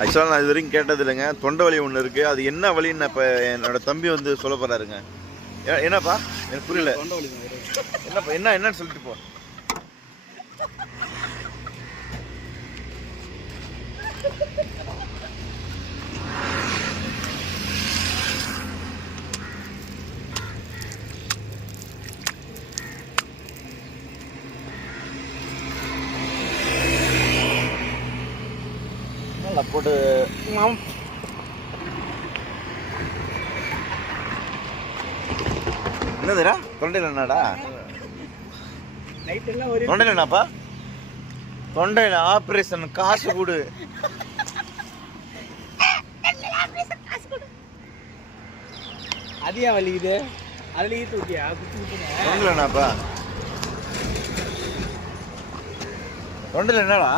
ஆக்சுவலாக நான் இது வரைக்கும் கேட்டது இல்லைங்க. தொண்டை வலி ஒன்று இருக்குது. அது என்ன வலின்னு இப்போ என்னோட தம்பி வந்து சொல்ல போகிறாருங்க. என்னப்பா எனக்கு புரியல. தொண்டை வலி என்னப்பா என்னன்னு சொல்லிட்டு போ. போட்டு என்னதுடா தொண்டையில் என்னடா தொண்டையில் என்னப்பா? தொண்டையில் ஆப்ரேஷன் காசு கொடு. அதிகம் வலிக்குது. அதுலேயே தூக்கியா தொண்டையில் என்னப்பா? தொண்டையில் என்னடா?